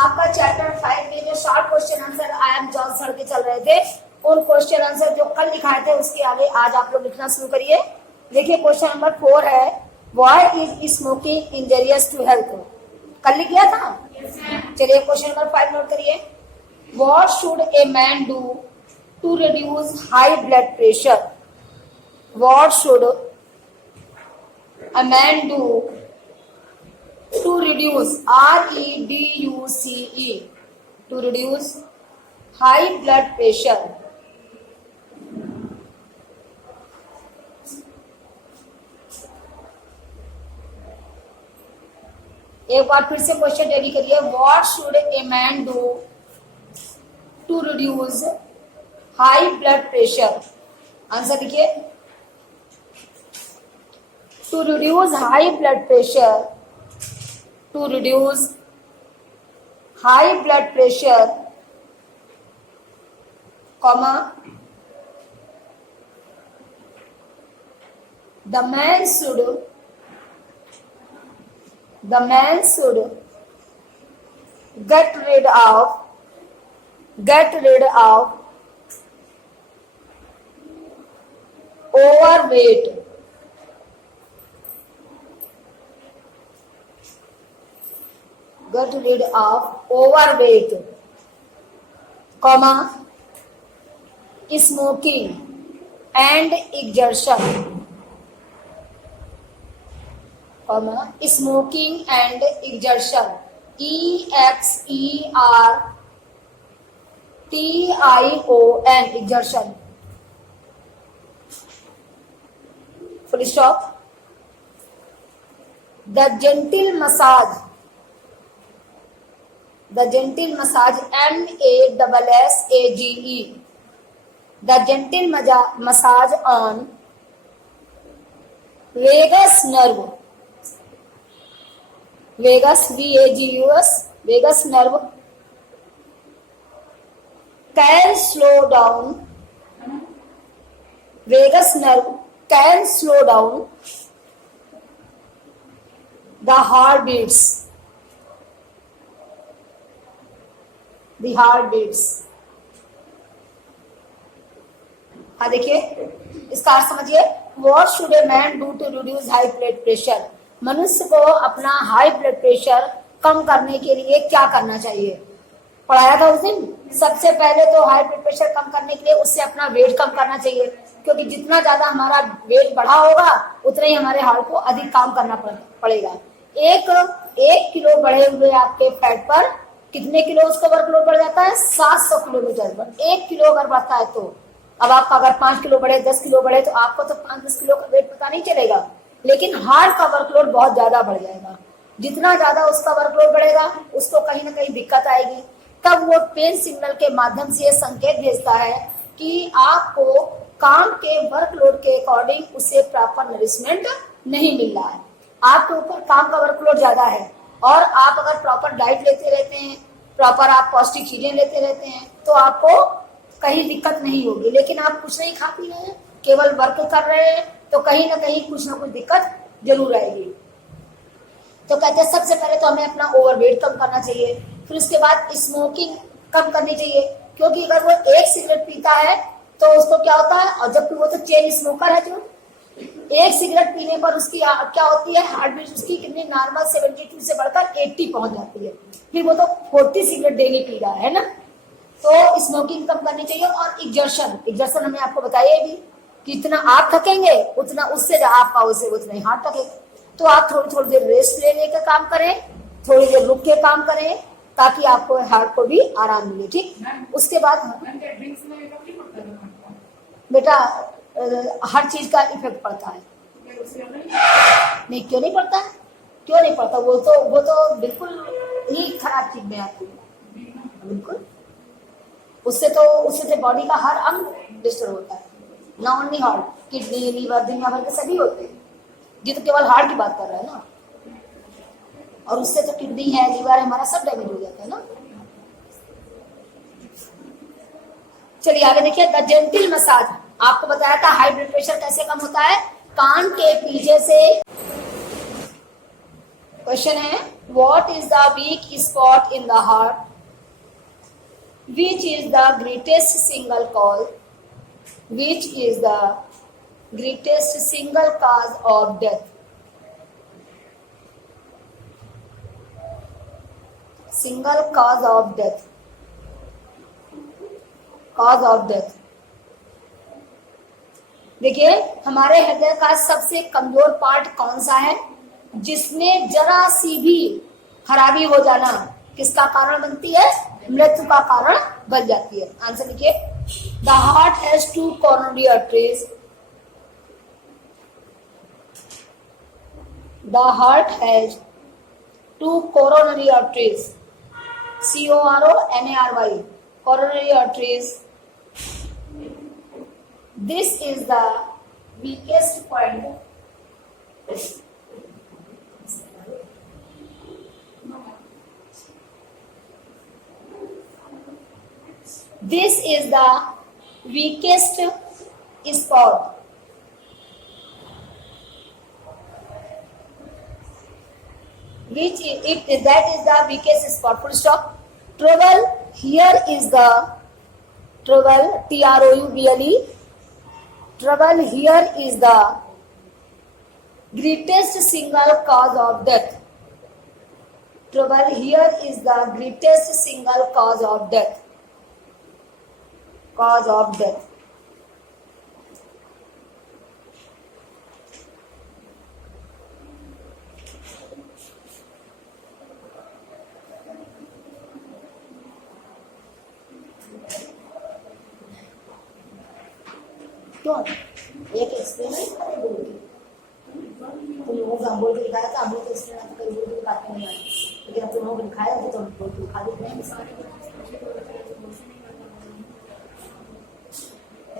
आपका चैप्टर 5 में जो short question answer I am John sir के चल रहे थे, उन क्वेश्चन आंसर जो कल लिखाए थे उसके आगे आज आप लोग लिखना शुरू करिए। देखिए क्वेश्चन नंबर 4 है, why is smoking injurious to health. कल लिख गया था। चलिए क्वेश्चन नंबर 5 नोट करिए। What should a man do to reduce high blood pressure. What should a man do to reduce REDUCE to reduce high blood pressure। एक बार फिर से क्वेश्चन रेडी करिए। What should a man do to reduce high blood pressure. Answer लिखिए। To reduce high blood pressure, to reduce high blood pressure, comma, the man should get rid of overweight, get rid of overweight, comma, smoking and exertion, comma, smoking and exertion, EXERTION, exertion, full stop। The gentle massage MASSAGE, the gentle massage on vagus nerve, vagus vagus nerve can slow down, vagus nerve can slow down the heartbeats, हाँ देखिए इसका अर्थ समझिए। What should a man do to reduce high blood pressure. मनुष्य को अपना high blood pressure कम करने के लिए क्या करना चाहिए। पढ़ाया था उस दिन। सबसे पहले तो हाई ब्लड प्रेशर कम करने के लिए उससे अपना वेट कम करना चाहिए, क्योंकि जितना ज्यादा हमारा वेट बढ़ा होगा उतना ही हमारे हार्ट को अधिक काम करना पड़ेगा। एक किलो बढ़े हुए आपके फैट पर कितने किलो उसका वर्कलोड बढ़ जाता है। 700 किलोमीटर पर 1 किलो अगर बढ़ता है तो अब आपका अगर 5 किलो बढ़े 10 किलो बढ़े तो आपको तो 5-10 किलो का वेट पता नहीं चलेगा, लेकिन हार्ट का वर्कलोड बहुत ज्यादा बढ़ जाएगा। जितना ज्यादा उसका वर्कलोड बढ़ेगा उसको कहीं ना कहीं दिक्कत आएगी। तब वो पेन सिग्नल के माध्यम से ये संकेत भेजता है कि आपको काम के वर्कलोड के अकॉर्डिंग उसे प्रॉपर नरिशमेंट नहीं मिल रहा है। आपके ऊपर काम का वर्कलोड ज्यादा है और आप अगर प्रॉपर डाइट लेते रहते हैं, प्रॉपर आप पौष्टिक चीजें लेते रहते हैं तो आपको कहीं दिक्कत नहीं होगी। लेकिन आप कुछ नहीं खा पी रहे हैं, केवल वर्क कर रहे हैं तो कहीं ना कहीं कुछ ना कुछ दिक्कत जरूर आएगी। तो कहते हैं सबसे पहले तो हमें अपना ओवरवेट कम करना चाहिए, फिर उसके बाद स्मोकिंग कम करनी चाहिए, क्योंकि अगर वो एक सिगरेट पीता है तो उसको क्या होता है, और जबकि वो तो चेन स्मोकर है, जो एक सिगरेट पीने पर उसकी क्या होती है, हार्ट बीट उसकी कितनी नॉर्मल 72 से बढ़कर 80 पहुंच जाती है। फिर वो तो 40 सिगरेट डेली पी रहा है ना। तो स्मोकिंग कम करनी चाहिए। और एग्जर्शन हमने आपको बताया भी कि जितना आप थकेंगे उतना उससे आपका उतना ही हार्ट थकेगा। तो आप थोड़ी देर रेस्ट लेने का काम करें, थोड़ी देर रुक के काम करें ताकि आपको हार्ट को भी आराम मिले। ठीक, उसके बाद बेटा हर चीज का इफेक्ट पड़ता है। नहीं, क्यों नहीं पड़ता है, क्यों नहीं पड़ता। वो तो बिल्कुल ही खराब चीज में आती है, बिल्कुल। उससे तो बॉडी का हर अंग डिस्टर्ब होता है, ना ओनली हार्ट, किडनी, लीवर, दुनिया भर के सभी होते हैं। ये तो केवल हार्ट की बात कर रहा है ना, और उससे तो किडनी है, लीवर है, हमारा सब डैमेज हो जाता है ना। चलिए आगे देखिए। द जेंटल मसाज, आपको बताया था हाई ब्लड प्रेशर कैसे कम होता है। कान के पीछे से क्वेश्चन है, What is the weak spot in the heart? Which is the greatest single cause? Which is the greatest single cause of death? Single cause of death. Cause of death. देखिए हमारे हृदय का सबसे कमजोर पार्ट कौन सा है, जिसमें जरा सी भी खराबी हो जाना किसका कारण बनती है? मृत्यु का कारण बन जाती है। आंसर लिखिए। The heart has 2 coronary arteries. The heart has 2 coronary arteries. CORONARY. Coronary arteries. This is the weakest point. This is the weakest spot. Which if that is the weakest spot. Full stop. Trouble here is the trouble. TROUBLE. Trouble here is the greatest single cause of death. Trouble here is the greatest single cause of death. Cause of death. क्यों? एक experiment करे बोल के तुम लोगों को बोल के दिखाया था, हम लोग एक्सपेरिमेंट कर बोल के दिखाते नहीं आए, लेकिन अब तुम लोगों को दिखाया तो तुम बोल के दिखा देते हैं।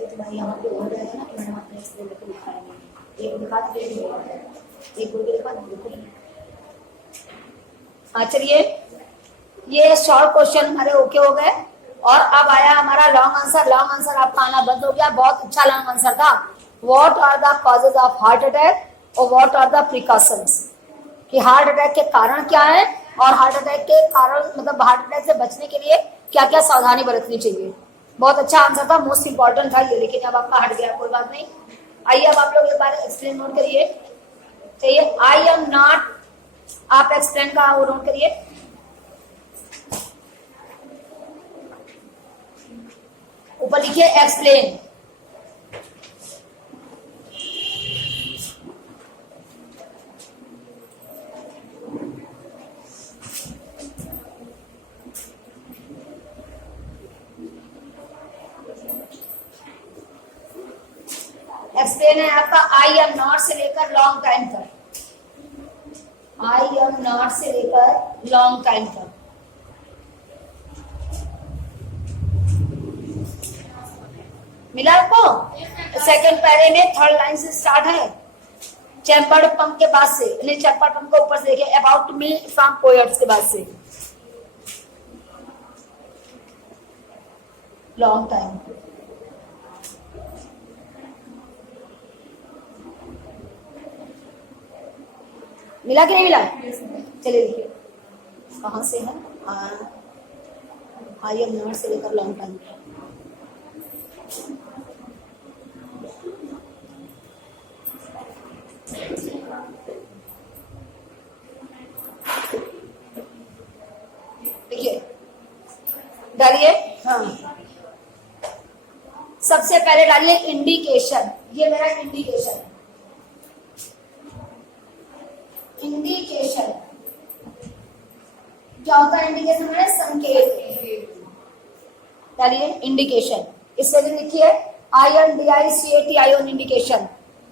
तुम्हारे यहाँ पे हो जाएगा ना कि मैंने अपने एक्सपेरिमेंट को दिखाया नहीं, एक दिखा दे, एक बोल के दिखा दे। हाँ चलिए, ये शॉर्ट क्वेश्चन हमारे ओके हो गए और अब आया हमारा लॉन्ग आंसर। लॉन्ग आंसर आपका आना बंद हो गया, बहुत अच्छा लॉन्ग आंसर था। What are the causes of heart attack और व्हाट आर द प्रिकॉशंस, कि हार्ट अटैक के कारण क्या है और हार्ट अटैक के कारण मतलब हार्ट अटैक से बचने के लिए क्या क्या सावधानी बरतनी चाहिए। बहुत अच्छा आंसर था, मोस्ट इंपॉर्टेंट था ये, लेकिन अब आपका हट गया, कोई बात नहीं। आइए अब आप लोग एक बार एक्सप्लेन नोट करिए। चाहिए आई एम नॉट, आप एक्सप्लेन का वो नोट करिए। ऊपर लिखिए एक्सप्लेन। एक्सप्लेन है आपका आई एम नॉट से लेकर लॉन्ग टाइम तक। आई एम नॉट से लेकर लॉन्ग टाइम तक। मिला आपको? सेकंड पैरे में थर्ड लाइन से स्टार्ट है, चैम्बर्ड पंप के बाद से, नहीं चैम्बर्ड पंप को ऊपर से देखिए, अबाउट मी फ्रॉम पोएट्स के बाद से लॉन्ग टाइम। मिला कि नहीं मिला? चलिए देखिए कहां से है, आई एम नॉट से लेकर लॉन्ग टाइम। देखिए डालिए। हाँ सबसे पहले डालिए इंडिकेशन। ये मेरा इंडिकेशन है। इंडिकेशन क्या होता है? इंडिकेशन है संकेत। डालिए इंडिकेशन। इससे लिखिए INDICATION इंडिकेशन।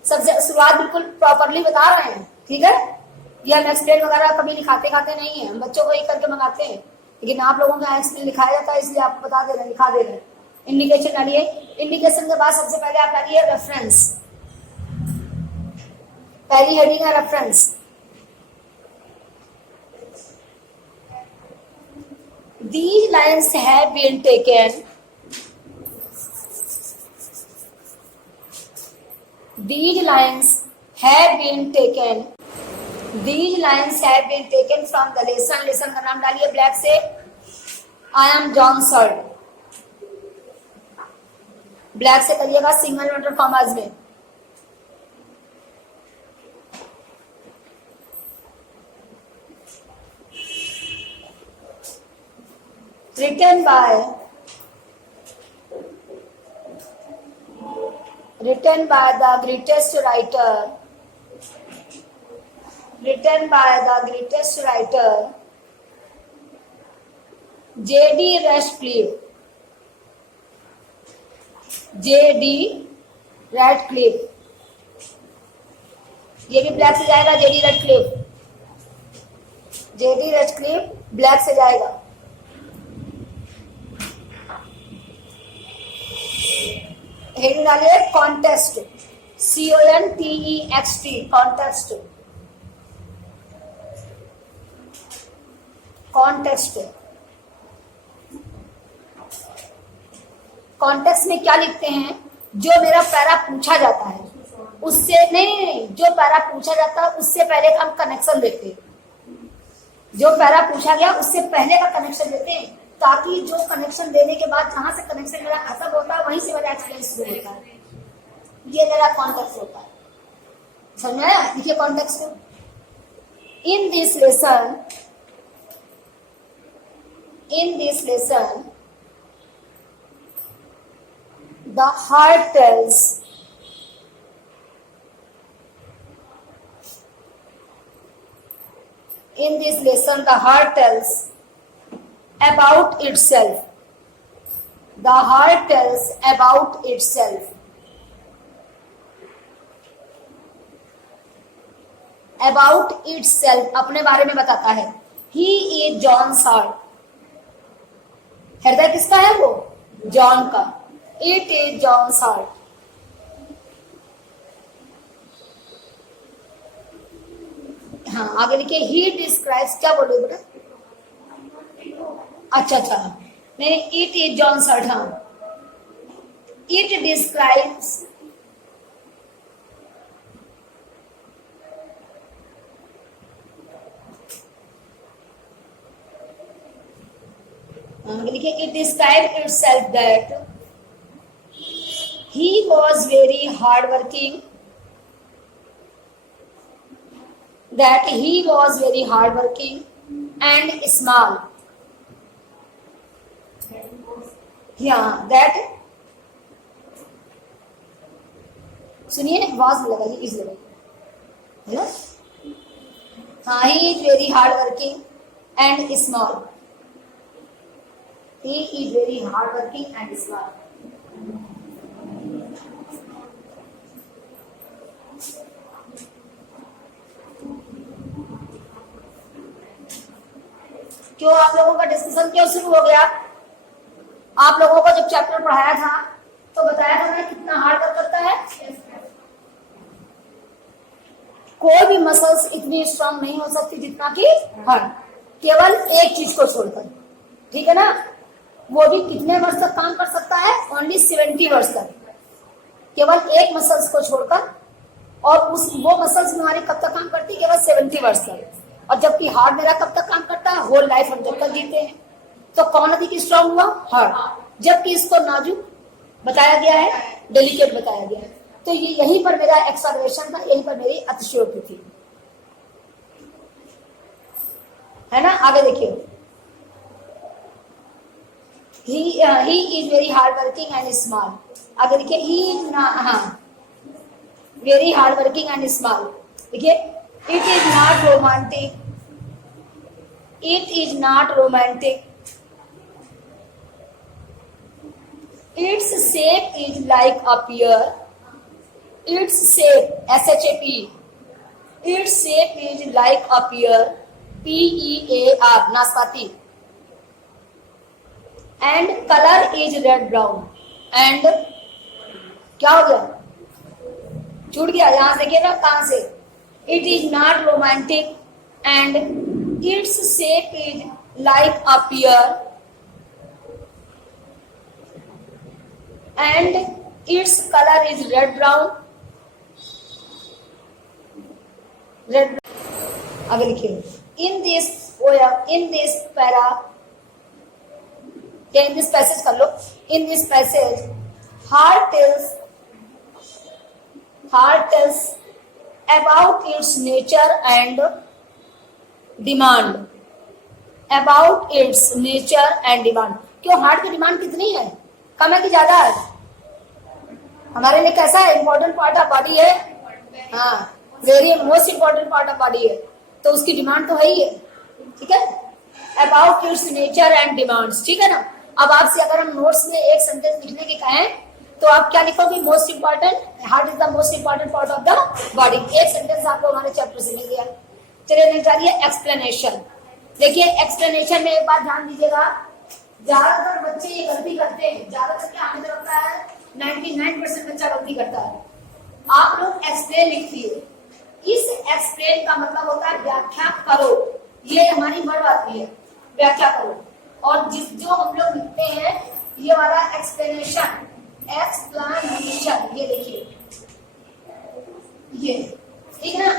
सबसे शुरुआत बिल्कुल प्रॉपरली बता रहे हैं, ठीक है? ये हम एक्सप्लेन वगैरह कभी लिखाते खाते नहीं है, हम बच्चों को एक करके मंगाते हैं, लेकिन आप लोगों का एक्सप्लेन लिखाया जाता है, इसलिए आपको बता दे रहे हैं, लिखा दे रहे हैं। इंडिकेशन डालिए। इंडिकेशन के बाद सबसे पहले आप डालिए रेफरेंस। पहली हेडिंग है reference. These lines have been taken. These lines have been taken These lines have been taken from the lesson. Lesson का नाम डालिए ब्लैक से. I am John Salt. Black से करिएगा सिंगल नोटेड फॉर्मर्स में. written by the greatest writer J.D. Radcliffe. ये भी black से जाएगा. J.D. Radcliffe ब्लैक से जाएगा. हेडिंग डालिए कॉन्टेस्ट. CONTEXT कॉन्टेक्स्ट में क्या लिखते हैं? जो मेरा पैरा पूछा जाता है उससे नहीं, जो पैरा पूछा जाता है उससे पहले का हम कनेक्शन देते हैं. जो पैरा पूछा गया उससे पहले का कनेक्शन देते हैं, ताकि जो कनेक्शन देने के बाद जहां से कनेक्शन मेरा खत्म होता है वहीं से मेरा एक्सप्लेन शुरू होता है. ये मेरा कॉन्टेक्स्ट होता है. समझ में आया? देखिए context. In this lesson the heart tells about itself. The heart tells about itself. About itself अपने बारे में बताता है. He is John Salt. हृदय किसका है? वो जॉन का. It is John Salt. हाँ आगे लिखिए. He describes. क्या बोलो बेटा? अच्छा नहीं, it is John Salt. हाँ, it describes लिखिए. It describes itself that he was very hardworking. And small. That सुनिए, was लगाइए, इस लगाइए. है. हाँ, he is very hardworking and small. He is very hardworking and small. क्यों आप लोगों का डिस्कशन क्यों शुरू हो गया? आप लोगों को जब चैप्टर पढ़ाया था तो बताया था ना कितना हार्ड वर्क करता है. कोई भी मसल्स इतनी स्ट्रांग नहीं हो सकती जितना कि हार्ट. केवल एक चीज को छोड़कर. ठीक है ना? वो भी कितने वर्ष तक काम कर सकता है? ओनली 70 वर्ष तक. केवल एक मसल्स को छोड़कर. और वो मसल्स हमारी कब तक काम करती? केवल 70 वर्ष तक. और जबकि हार्ट मेरा कब तक काम करता है? होल लाइफ हम जब तक जीते हैं. तो कौन अधिक स्ट्रांग हुआ? हार्ट. जबकि इसको नाजुक बताया गया है, डेलिकेट बताया गया है. तो ये यहीं पर मेरा एक्सर्वेशन था, यहीं पर मेरी अतिशयोक्ति थी. है ना? आगे देखिए. He is very hardworking and small. आगे देखिए. very hardworking and small. देखिए. It is not romantic. Its shape is like a pear. Its shape, SHAP. Its shape is like a pear. PEAR, नाशपाती. And color is red brown. And क्या हो गया? छूट गया. यहां से देखिए ना कहां से. It is not romantic and its shape is like a pear and its color is red brown. आगे लिखिए, in this poem, in this para, in this passage कर लो, in this passage heart tells about its nature and demand, about its nature and demand। क्यों heart की demand कितनी है, कम है कि ज्यादा है? हमारे लिए कैसा है, इंपॉर्टेंट पार्ट ऑफ बॉडी है, हाँ very most important part of body है, तो उसकी डिमांड तो है ही है, ठीक है। About it's nature and demands, ठीक है ना। अब आपसे अगर हम नोट्स में एक सेंटेंस लिखने के कहें तो आप क्या लिखोगे, most important, heart is the most important part of the body. एक सेंटेंस आपको हमारे चैप्टर से मिल गया। चलिए नेक्स्ट आ रही है एक्सप्लेनेशन। देखिए एक्सप्लेनेशन में एक बात ध्यान दीजिएगा, ज्यादातर बच्चे ये गलती करते हैं, ज्यादातर क्या हमें लगता है 99% बच्चा गलती करता है। आप लोग एक्सप्लेन लिखिए, इस एक्सप्लेन का मतलब होता है व्याख्या करो, ये हमारी वर्ड आती है, व्याख्या करो। और जो हम लोग लिखते हैं ये वाला एक्सप्लेनेशन, एक्सप्लेनेशन, ये देखिए ये, ठीक है ना।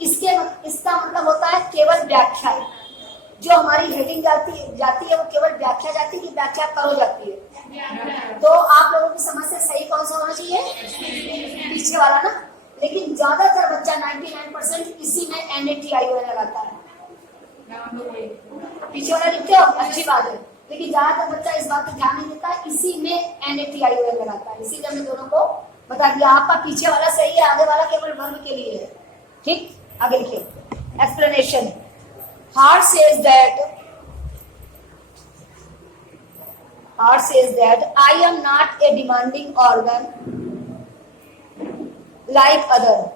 इसका मतलब होता है केवल व्याख्या। जो हमारी हेडिंग जाती है वो केवल व्याख्या जाती है कि व्याख्या करो जाती है। तो आप लोगों की समझ से सही कौन सा होना चाहिए, पीछे वाला ना। लेकिन ज्यादातर बच्चा 99% इसी में NATI लगाता है, पीछे वाला लिखते हो, अच्छी बात है, लेकिन ज्यादातर बच्चा इस बात पर ध्यान नहीं देता है, इसी में NATI लगाता है। इसीलिए हमने दोनों को बता दिया, आपका पीछे वाला सही है, आगे वाला केवल वर्ब के लिए है, ठीक। आगे लिखिए explanation. Heart says that I am not a demanding organ like other,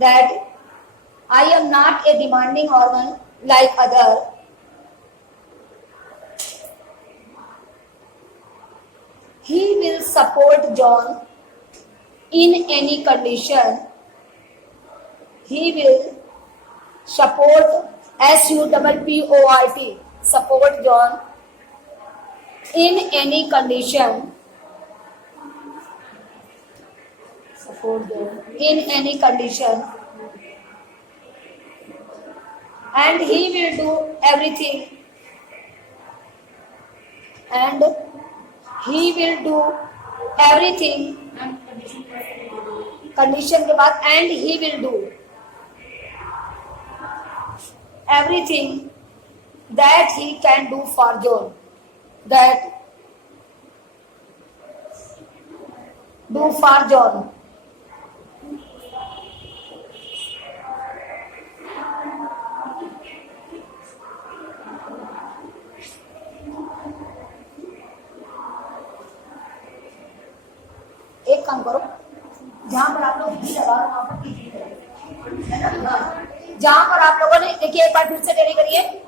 that I am not a demanding organ like other, he will support John in any condition, he will support SUPPORT, support John in any condition, in any condition, and he will do everything, and he will do everything, condition के बाद and he will do everything that he can do for John, that do for John। एक काम करो, जहां पर आप लोग वहां पर जहां पर आप लोगों ने देखिए, एक बार फिर से टेली करिए,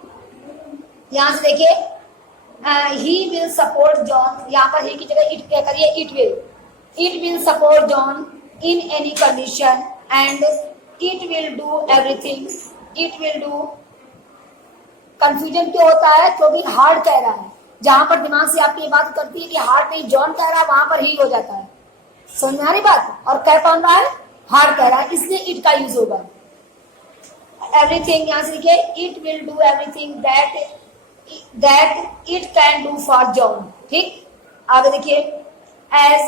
यहां से देखिए, ही विल सपोर्ट जॉन, यहाँ पर ही की जगह इट क्या करिए, it will support John in any condition and it will do everything, it will do. Confusion क्यों होता है, क्योंकि हार्ड कह रहा है, जहां पर दिमाग से आपकी ये बात करती है कि हार्ड नहीं जॉन कह रहा है, वहां पर ही हो जाता है, समझ में आ रही बात। और कह कौन रहा है, हार्ड कह रहा है, इसलिए इट का यूज होगा। एवरीथिंग यहां से लिखिए, it will do everything that it can do for John, ठीक। आगे देखिए, as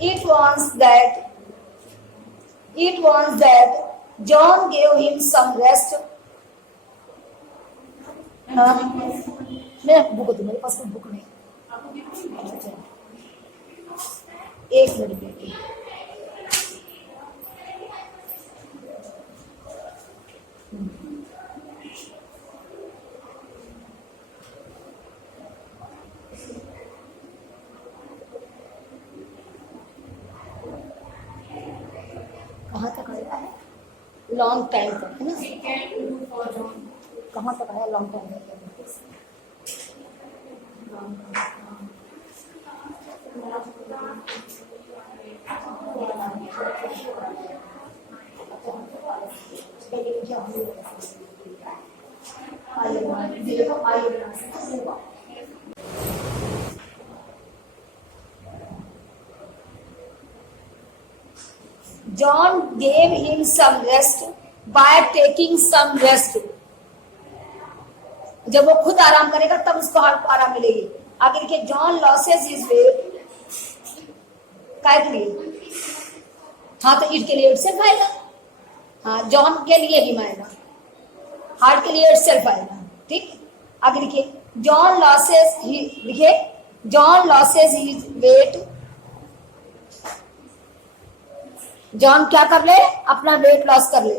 it wants that John gave him some rest। मैं बुक दूं, मेरे पास कोई बुक नहीं, एक मिनट देखिए। कहाँ तक आया है, लॉन्ग टाइम तक है ना, कहाँ तक आया लॉन्ग टाइम तक, आइए John gave him some rest by taking some rest. जब वो खुद आराम करेगा तब उसको आराम मिलेगी। आगे देखिए, जॉन लॉसेस हिज वेट, काय के लिए? हाँ, तो ईट के लिए इट सेल्फ आएगा। हाँ, जॉन के लिए ही आएगा, हार्ट के लिए इट सेल्फ आएगा। ठीक, आगे देखिए, जॉन लॉसेस ही, देखिए John losses his weight, John क्या कर ले? अपना वेट लॉस कर ले।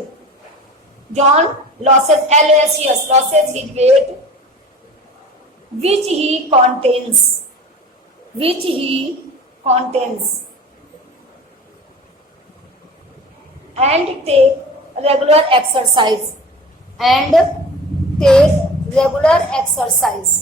John losses, LOSES, losses his weight which he contains, which he contains, and take regular exercise, and take regular exercise.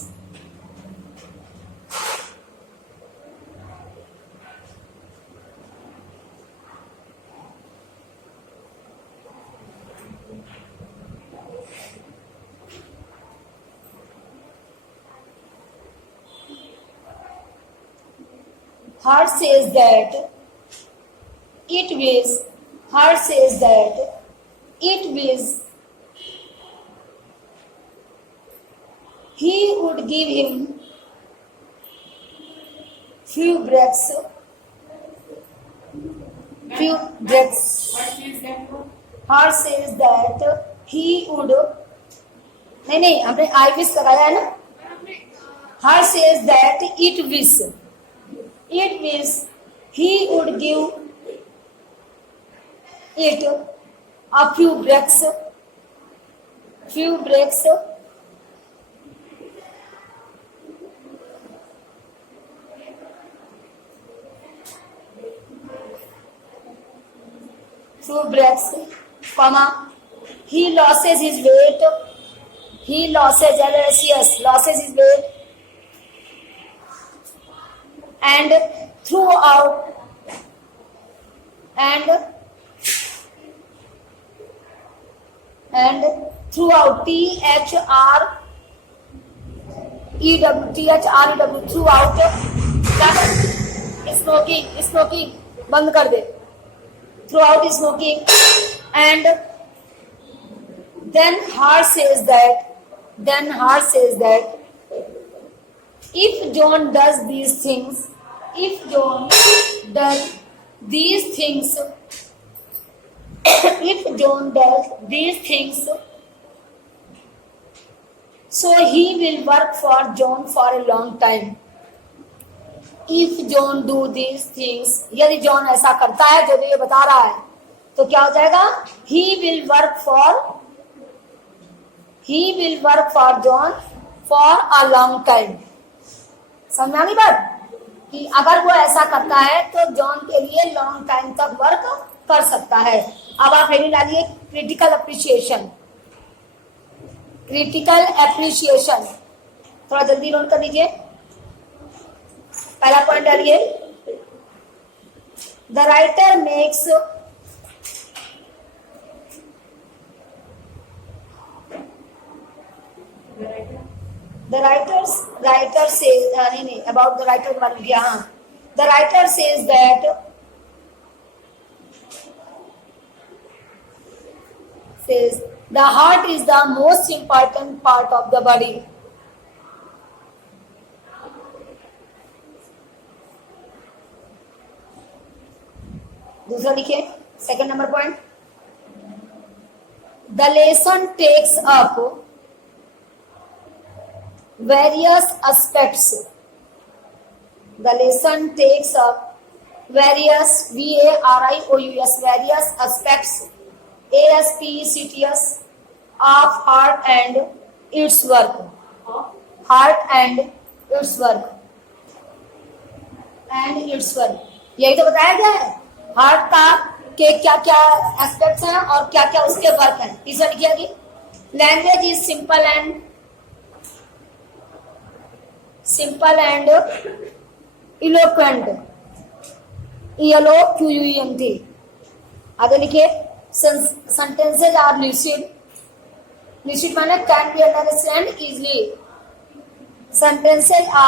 Hart says that it was, Hart says that it was, he would give him few breaths, few breaths. Hart says that he would, नहीं हमने I wish लगाया है ना। Hart says that it was, it means he would give it a few breaks, few breaks, few breaks, comma, he loses his weight, he loses, LOSES, loses his weight, and throughout, and throughout, THREW, throughout, smoking बंद कर दे, throughout smoking. And then Hart says that if John does these things, if John does these things, if John does these things, so he will work for John for a long time. If John do these things, यदि John ऐसा करता है जो ये बता रहा है, तो क्या हो जाएगा? He will work for John for a long time. समझा नहीं बात? कि अगर वो ऐसा करता है तो जॉन के लिए लॉन्ग टाइम तक वर्क कर सकता है। अब आप हेडिंग डालिए क्रिटिकल अप्रिशिएशन, क्रिटिकल एप्रिशिएशन, थोड़ा जल्दी नोट कर लीजिए। पहला पॉइंट डालिए, the writer makes the writer says about the writer के बारे में किया। हाँ, the writer says that the heart is the most important part of the body. दूसरा लिखिए, second number point, the lesson takes up various aspects. The lesson takes up various, VARIOUS, various aspects, ASPECTS, of heart and its work. Heart and its work. And its work. यही तो बताया गया है, heart का के क्या क्या aspects हैं और क्या क्या उसके वर्क हैं। तीसरा लिखिए कि language is simple and eloquent, ELOQUENT. आगे लिखिए, sentences are lucid माने can be understood easily. Sentences are